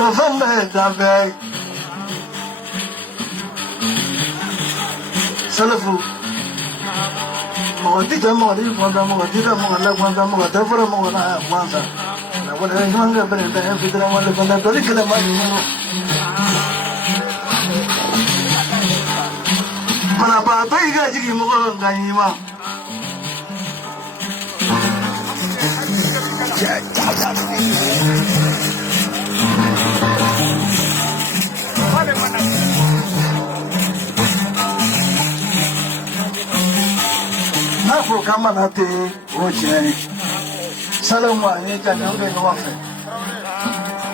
November, Gabe. Salafu. Motita Modi, Motita Mona, Motita for a Mona, once. I would have younger than the Empire of the curriculum. Manapa, Gaima. Nafu kama nate oche salamu alayka nyoge nwafe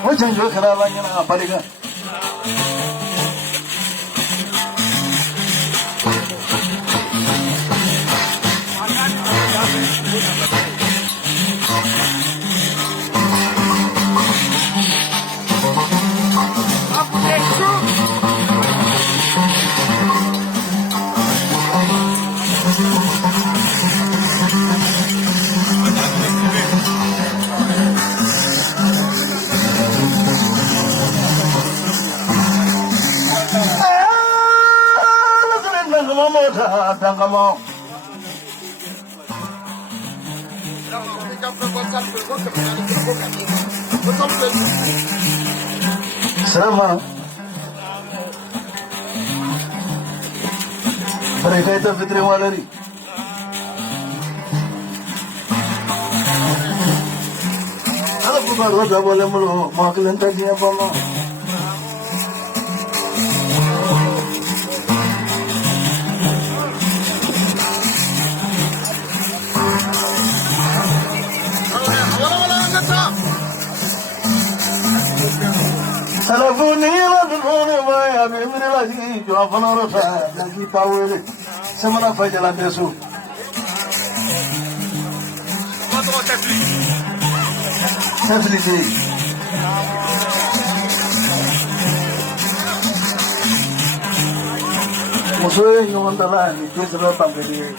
oche njo kala banya na baliga Tangamo. Sama. Mereka itu fitri malari. Kalau bukan wajah boleh mulu, maklum tadi apa mau? Salafuni la dulune maya bimri lagi jawabana rosa lagi pawele semana fajala besu tafli musuh ngomonglah ni kisah pambeli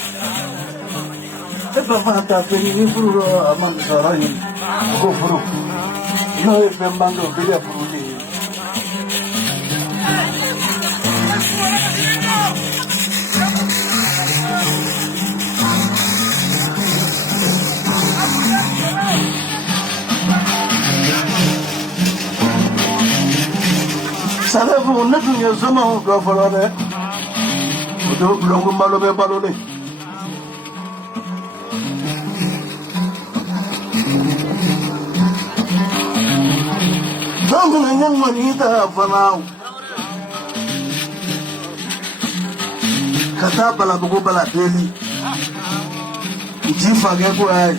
sebab mata ini furu aman sarai ko furu no pembando dia furu Salafu netunya sama ko farade udo blongo malo be balole zangu nyen manita fanao kata bala bugo bala deli jifa ge ko ai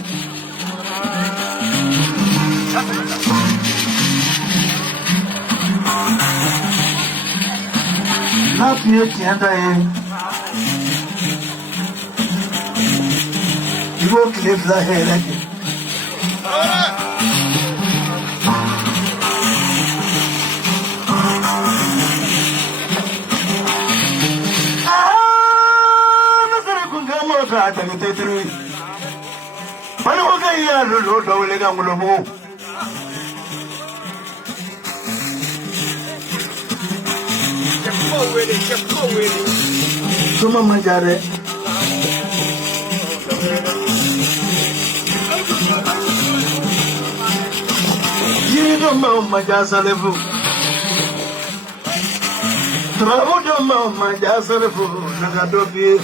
na piye kienda ibo clip la hele ke nasare kungamo ta ta tetri bani ko ga ya lo dawle ga ngulo mo Cuma mencari Jika mau majasa lefu Terlalu mau majasa lefu Nagadobi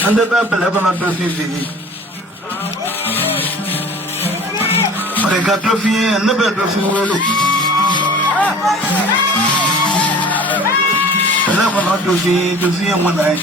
Anda tak pelapan atau sini mereka trofi nebe trofi wele pelapan atau trofi yang mana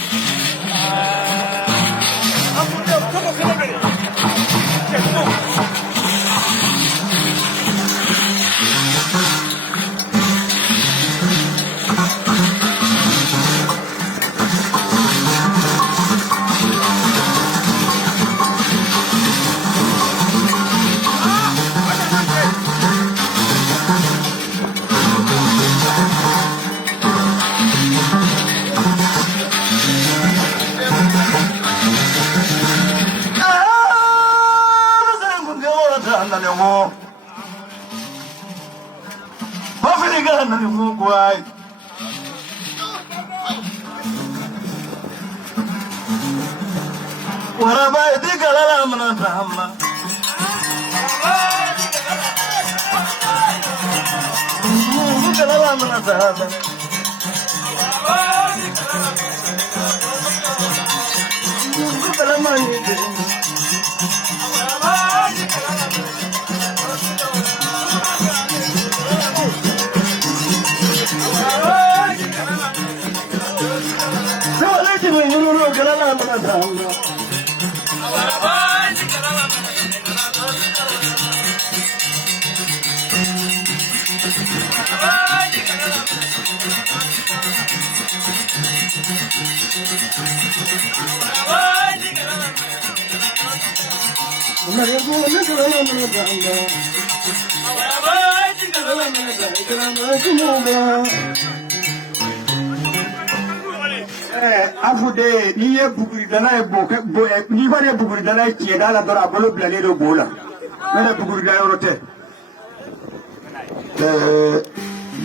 diga na mu kwai wara ba diga la mana dhamma diga la mana dhamma diga la mani afude ni ye buguri dana ye ni ba ye buguri dana ye tiɲɛ da la dɔrɔn a bolo bilalen do bo la ne de buguri da yɔrɔ tɛ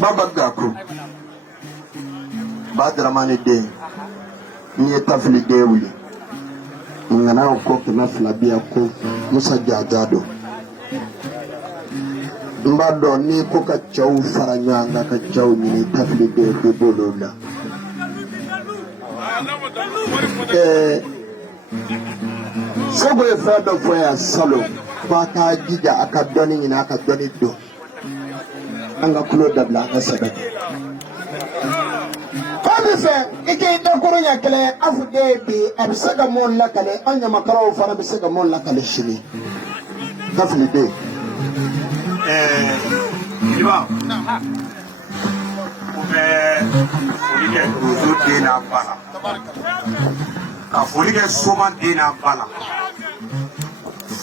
Baba Gaku Badramani den ni ye tafili den wuli ngana ko kɛmɛ fila biya ko Musa Jajado n b'a dɔn ni ko ka cɛw fara ɲɔgɔn kan ka cɛw ɲini tafili den bɛ bolo la Sogo ye fɛn dɔ fɔ yan salon f'a k'a jija a ka dɔnni ɲini a ka dɔnni dɔn an ka kulo dabila an ka sɛbɛn k'an bɛ fɛ i k'i dakoro ɲɛ kelen afude bi a bɛ se ka mun lakale an ɲamakalaw fana bɛ se ka mun lakale sini tafili den Iba o bɛ foli kɛ donso den n'a ba la ka foli kɛ soma den n'a ba la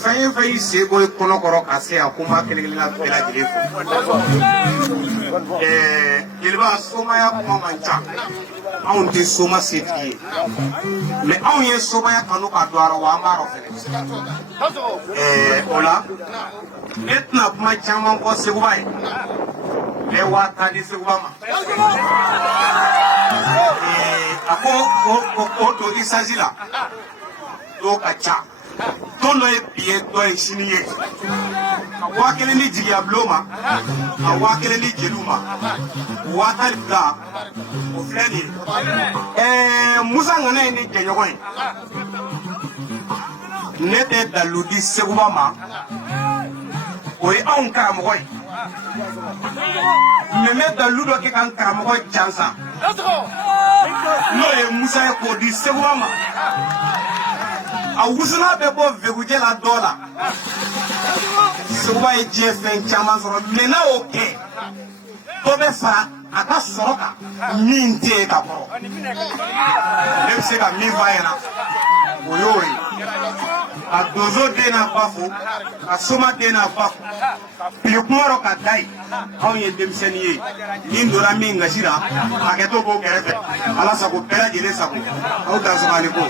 fɛn o fɛn y'i seko ye kɔnɔkɔrɔ ka se a kuma kelen-kelenna bɛɛ lajɛlen fɔ jeliba somaya kuma man ca anw tɛ soma setigi ye mais anw ye somaya kanu ka don a rɔ wa an b'a rɔ fɛnɛ o la ne tɛna kuma caman fɔ seguba ye ne waa taa di seguba ma a ko o don isaji la dɔw ka ca don dɔ ye bi ye dɔ ye sini ye a waa kelen di jigiya bulon ma a waa kelen di jeliw ma waa tali fila o filɛ nin ye Musa Ngana ye ni jɛɲɔgɔn ye ne tɛ dalu di seguba ma o ye anw karamɔgɔ ye mais ne dalu dɔ kɛ ka n karamɔgɔ jansa n'o ye Musa ye k'o di seguba ma a wusuna bɛ bɔ vegujɛ la dɔ la seguba ye diɲɛ fɛn caman sɔrɔ mais n'a y'o kɛ dɔ bɛ fara a ka sɔrɔ kan min tɛ ye ka kɔrɔ ne bɛ se ka min f'a ɲɛna o y'o ye ka donso den n'a ba fo ka soma den n'a ba fo pili kuma rɔ ka da ye anw ye denmisɛnnin ye ni n donna min gasi la hakɛto b'o kɛrɛfɛ ala sago bɛɛ lajɛlen sago aw dansɔgɔli ko